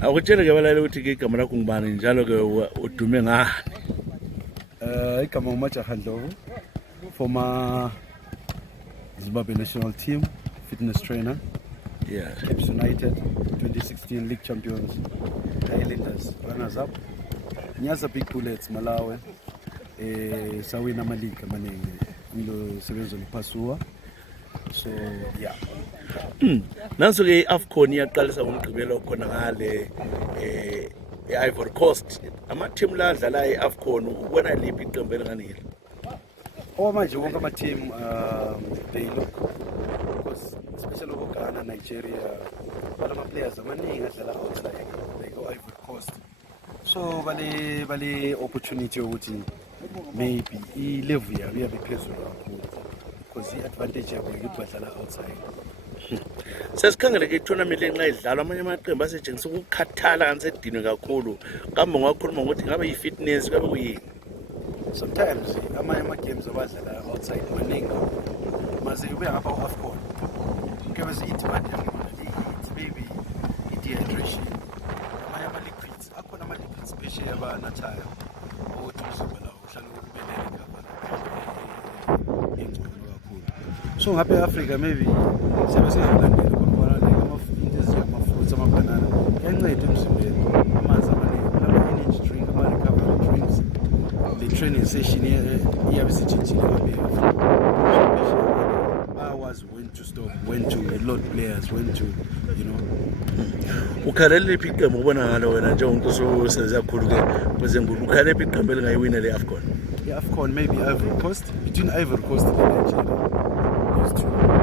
Akutshele ke balale ukuthi ke igama lakho ngubani njalo ke udume ngani? Igama uMajaha Ndlovu, former Zimbabwe national team, fitness trainer. Yeah. Caps United, 2016 league champions, Highlanders, runners up. Nyasa Big Bullets, Malawi, sawina ama-league amaningi, ngilo sebenza liphasuwa. So yeah. Nanso ke iAFCON iyaqalisa ngomgqibelo khona ngale eIvory Coast. Ama-team la adlala iAFCON ubona liphi iqembu elinganile? Manje wonke ama-team they look, because especially Ghana, Nigeria, players amaningi adlala outside, they go Ivory Coast. So bale opportunity ukuthi maybe i-level yabo iyabe phezulu kakhulu, because i-advantage yabo ukuthi badlala outside. Sesikhangele ke i-tournament enxa idlalwa amanye amaqembu asetshenziswa ukukhathala ansedinwe kakhulu. Kambe ungakhuluma ngokuthi ngabe yi-fitness kabe kuyini? Sometimes amanye ama-games abadlala outside maningi kakhulu. Maze ube ngapha u-AFCON kuyabe zi-demand yakhona i-heat, maybe i-dehydration. Amanye ama-liquids, akhona ama-liquids phesheya abanathayo ukuthi umzimba lawo uhlale ubelele ngapha engcono kakhulu. So ngapha e-Africa maybe siyabe sizolandela into ezinjengamafruits, amabhanana kuyanceda emzimbeni, amanzi amaningi, ama-energy drink, ama-recovery drinks. The training session iyabe isitshintshile ngapha e-Africa. Bayawazi when to stop, when to load players, when to, you know. Ukhalele liphi iqembu ubona ngalo wena njengomuntu osebenza kakhulu ke kwezengulo, ukhalele liphi iqembu elingayiwina le-AFCON? Yeah, AFCON maybe Ivory Coast, between Ivory Coast and Nigeria. Those two.